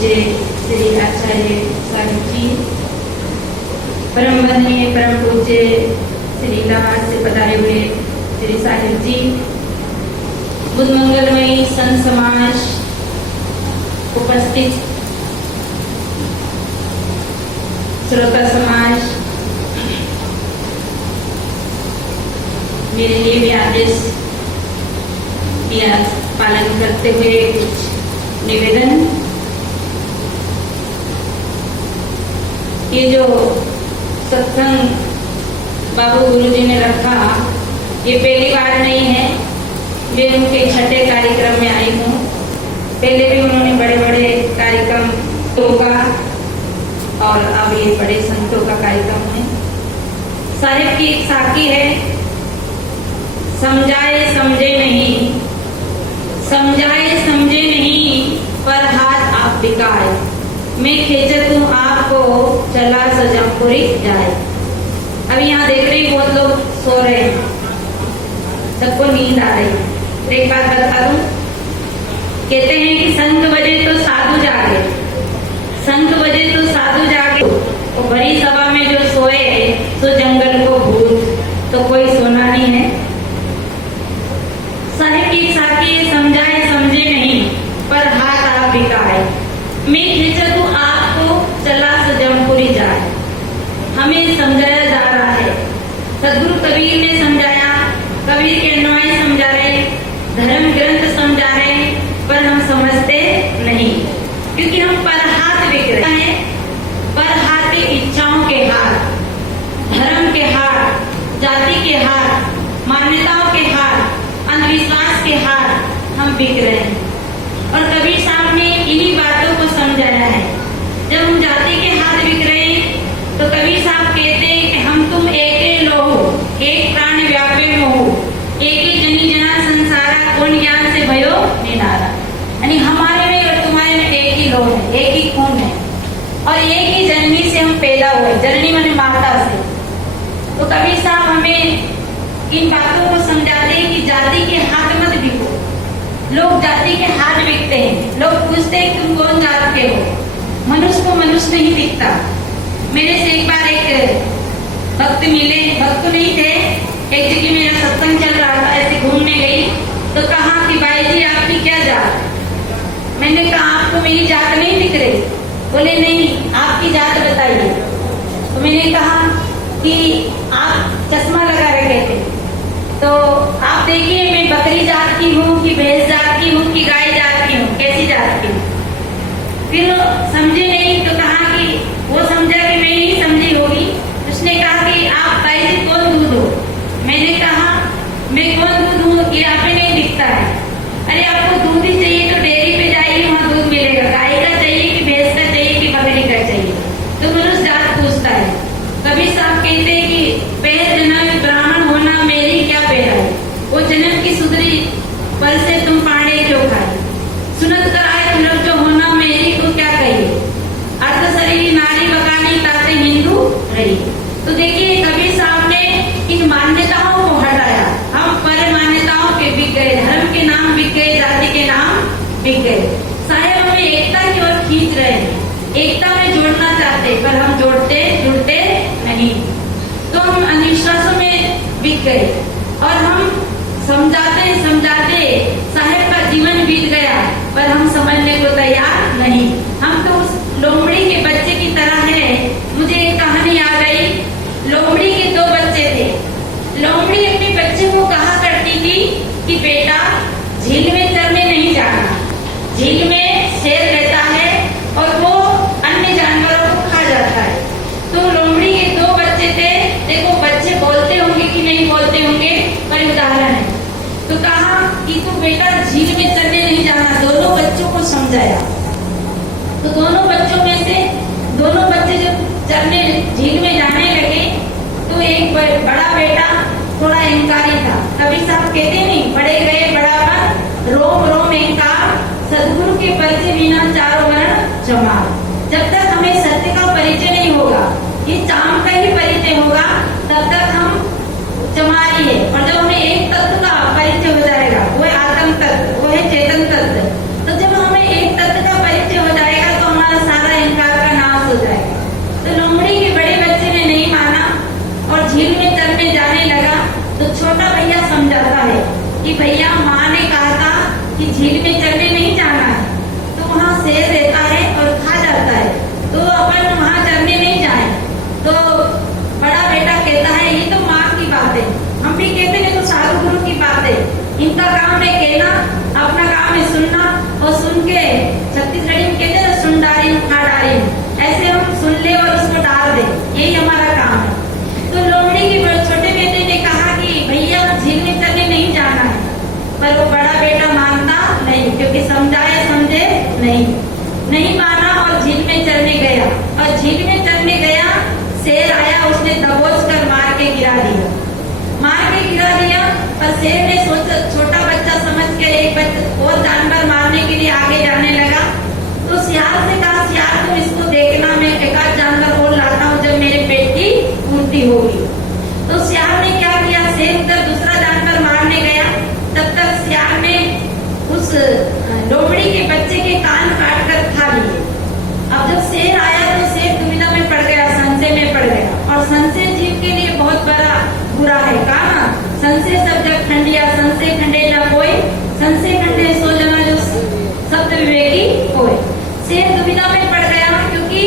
पूज्य श्री आचार्य साहिब जी, परम वंदनीय परम पूज्य श्री इलाहाबाद से पधारे हुए श्री साहिब जी, बुद्ध मंगलमयी संत समाज, उपस्थित श्रोता समाज, मेरे लिए भी आदेश किया पालन करते हुए कुछ निवेदन। ये जो सत्संग बाबू गुरुजी ने रखा, ये पहली बार नहीं है, मैं उनके छठे कार्यक्रम में आई हूँ। पहले भी उन्होंने बड़े बड़े कार्यक्रम का और अब ये बड़े संतों का कार्यक्रम है। साहिब की एक साखी है, समझाए समझे नहीं, समझाए समझे नहीं, पर हाथ आप बिकाए, मैं खींचत हूँ आपको, चला सजमपुरी जाए। अभी यहाँ देख रही बहुत लोग सो रहे हैं, सबको नींद आ रही है। एक बात बता दूं, कहते हैं कि संत बजे तो साधु जागे, संत बजे तो साधु जागे, तो बड़ी सभा में जो सोए तो जंगल को भूत, तो कोई सोना नहीं है। साहिब की साथी समझाए समझे नहीं, पर हाथ आप बिकाए, मैं खींचत हूँ आपको, चला सजमपुरी जाए। हमें समझाया जा रहा है, सदगुरु कबीर ने समझाया, कबीर के अनुयायी समझा रहे, धर्म ग्रंथ समझा रहे, पर हम समझते नहीं, क्योंकि हम पर हाथ बिक रहे हैं। पर हाथ के इच्छाओं के हार, धर्म के हार, जाति के हार, मान्यताओं के हार, अंधविश्वास के हार हम बिक रहे हैं। और कबीर साहब ने इन्हीं बातों को समझाया है। जब हम जाति के हाथ बिक रहे हैं, तो कबीर साहब कहते हैं कि हम तुम एक लोहु, एक प्राण व्यापे मोहु, एक ही जनी जना संसारा, कौन ज्ञान से भयो निनारा। यानी हमारे में और तुम्हारे में एक ही लोह है, एक ही खून है, और एक ही जननी से हम पैदा हुए, जननी माने माता से। तो कबीर साहब हमें इन बातों को समझाते हैं कि जाति के हाथ मत बिको। लोग जाति के हाथ बिकते हैं, लोग पूछते हैं तुम कौन जात के हो। मनुष्य को मनुष्य नहीं दिखता। मेरे से एक बार एक भक्त मिले, भक्त नहीं थे, एक जगह मेरा सत्संग चल रहा था, ऐसे घूमने गई, तो कहा कि भाई जी आपकी क्या जात। मैंने कहा आपको मेरी जात नहीं दिख रही। बोले नहीं, आपकी जात बताइए। तो मैंने कहा कि आप चश्मा लगा रखे थे, तो आप देखिए मैं बकरी जात की हूँ कि भैंस जात की हूँ कि गाय जात की हूँ, कैसी जात की हूँ। फिर समझे नहीं, तो कहा कि वो समझा कि मैं नहीं समझी होगी। उसने कहा कि आप भाई जी कौन दूध हो। मैंने कहा मैं कौन दूध हूँ ये आप नहीं दिखता है। अरे आपको दूध ही चाहिए तो डेयरी पे जाइए, वहाँ दूध मिलेगा। गाय का चाहिए कि भैंस का चाहिए कि बकरी का चाहिए, तो मनुष्य जात पूछता है। कबीर साहब कहते हैं कि पैर जन्म ब्राह्मण होना मेरी क्या पैर है, वो जन्म की सुधरी पल से तुम पाड़े क्यों खाए, सुनत कराए तुरफ जो होना मेरी को क्या कहिए, अर्ध शरीर नारी बकानी ताते हिंदू रही। तो देखिए कबीर साहब ने इन मान्यताओं को हटाया। हम पर मान्यताओं के बिक गए, धर्म के नाम बिक गए, जाति के नाम बिक गए। साहेब हमें एकता की ओर खींच रहे हैं, एकता में जोड़ना चाहते, पर हम जुड़ते नहीं। तो हम अंधविश्वासों में बिक गए और हम समझाते साहेब का जीवन बीत गया, पर हम समझने को तैयार नहीं। हम तो उस लोमड़ी के बच्चे की तरह है। मुझे एक कहानी आ गई। लोमड़ी के दो बच्चे थे। लोमड़ी अपने बच्चे को कहा करती थी कि बेटा झील में चरने नहीं जाना, झील में शेर रहता है और वो अन्य जानवरों को खा जाता है। तो लोमड़ी के दो बच्चे थे। देखो बच्चे बोलते होंगे कि नहीं बोलते होंगे, पर उदाहरण है। तो कहा कि तू बेटा झील में चरने नहीं जाना। दोनों बच्चों को समझाया। तो दोनों बच्चों में से दोनों बच्चे जब चरने झील में जाने लगे, तो एक बड़ा बेटा थोड़ा अहंकारी था। कबीर साहब कहते नहीं, बड़े गए बड़ापन रोम रोम अहंकार, सदगुरु के परिचय बिना चारों वर्ण जमार। जब तक हमें सत्य का परिचय नहीं होगा, ये चाम का ही परिचय होगा, तब तक हम चमारी है। और जब हमें एक तत्व का परिचय हो जाएगा, वो है आत्म तत्व, वो है चेतन तत्व। तो जब हमें एक तत्व का परिचय हो जाएगा, तो हम झील में चलने नहीं जाना है, तो वहाँ शेर रहता है और खा जाता है, तो अपन वहाँ चलने नहीं जाए। तो बड़ा बेटा कहता है ये तो माँ की बात है, हम भी कहते हैं तो साधु गुरु की बात है, इनका काम है कहना, अपना काम है सुनना, और सुन के छत्तीसगढ़ी में कहते हैं सुन डारी खा डारी, ऐसे हम सुन ले और उसको डाल दे, यही हमारा काम है। तो लोमड़ी के छोटे बेटे ने कहा कि भैया झील में चलने नहीं जाना है, पर वो बड़ा बेटा मानता नहीं, क्योंकि समझाए समझे नहीं माना और झील में चलने गया। और झील में चलने गया, शेर आया, उसने दबोच कर मार के गिरा दिया। पर शेर ने सोचा, छोटा बच्चा समझ के एक और जानवर मारने के लिए आगे जाने लगा। तो सियार से कहा, सियार तुम इसको देखना, मैं एक आध जानवर और लाता हूँ जब मेरे पेट की पूर्ति होगी। तो सियार ने क्या किया, शेर उधर दूसरा जानवर मारने गया, तब तक सियार ने उस लोमड़ी के बच्चे के कान काट कर खा लिए। अब जब शेर आया तो शेर दुविधा में पड़ गया, संशय में पड़ गया, और संशय जीव के लिए बहुत बड़ा बुरा है। कहा संशय सब जब खंडिया, संशय खंडे ना कोई, संशय खंडे सो जना जो शब्द विवेकी होए। शेर दुविधा में पड़ गया, क्योंकि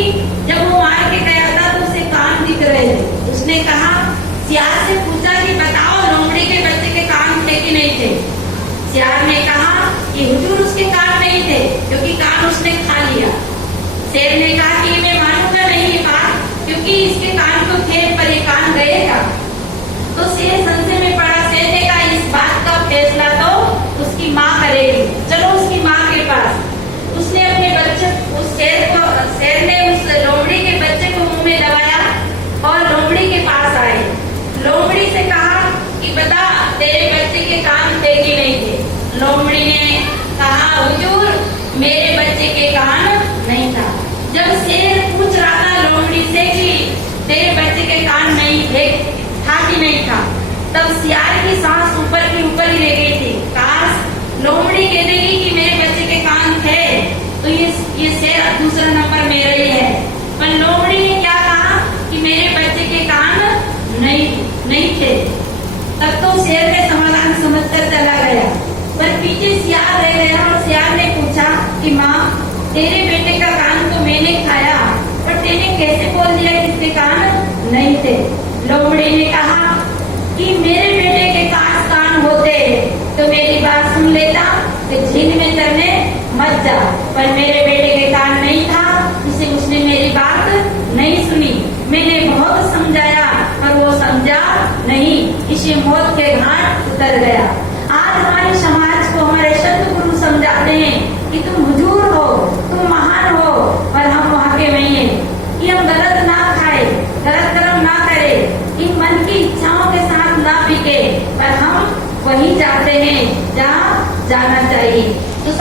जब वो मार के गया था तो उसे कान दिख रहे थे। उसने कहा, सियार से पूछा कि बताओ लोमड़ी के बच्चे के कान थे कि नहीं थे। सियार ने कहा कि हुजूर उसके कान नहीं थे, क्योंकि कान उसने खा लिया। शेर ने कहा कि मैं मानूंगा नहीं ये बात, क्योंकि इसके कान तो थे पर ये कान गए का। तो शेर संशय में पड़ा। शेर ने कहा इस बात का फैसला तो उसकी माँ करेगी, चलो उसकी माँ के पास। उसने अपने बच्चे, उस शेर ने उस लोमड़ी के बच्चे को मुंह में दबाया और लोमड़ी के पास आए। लोमड़ी से कहा कि बता तेरे बच्चे के कान थे कि नहीं थे। लोमड़ी ने कहा, हुजूर मेरे बच्चे के कान नहीं था। जब शेर पूछ रहा था लोमड़ी से कि तेरे बच्चे के कान नहीं थे, था कि नहीं था, तब सियार की सांस ऊपर की ऊपर ही रह गई थी। काश लोमड़ी कह देगी कि मेरे बच्चे के कान थे, तो ये शेर दूसरा नंबर मेरा ही है। पर लोमड़ी ने क्या कहा कि मेरे बच्चे के कान नहीं थे। तब तो शेर ने समाधान समझकर चला गया, पर पीछे सियार रह गया और सियार ने पूछा कि माँ तेरे बेटे का कान तो मैंने खाया, पर तेने कैसे बोल दिया कि इसके कान नहीं थे। लोमड़ी ने कहा कि मेरे बेटे के पास कान होते तो मेरी बात सुन लेता, कि झील में चलने मत जा, पर मेरे बेटे के कान नहीं था, इसे उसने मेरी बात नहीं सुनी। मैंने बहुत समझाया पर वो समझा नहीं, इसे मौत के घाट उतर गया। आज हमारे समाज को हमारे संत गुरु समझाते हैं कि तुम हुजूर हो, तुम महान हो, पर हम वहाँ के नहीं है कि हम गलत ना खाए, गलत कर्म ना करे, इन मन की इच्छाओं के साथ ना बिके, पर हम वही जाते हैं जहाँ जाना चाहिए। तो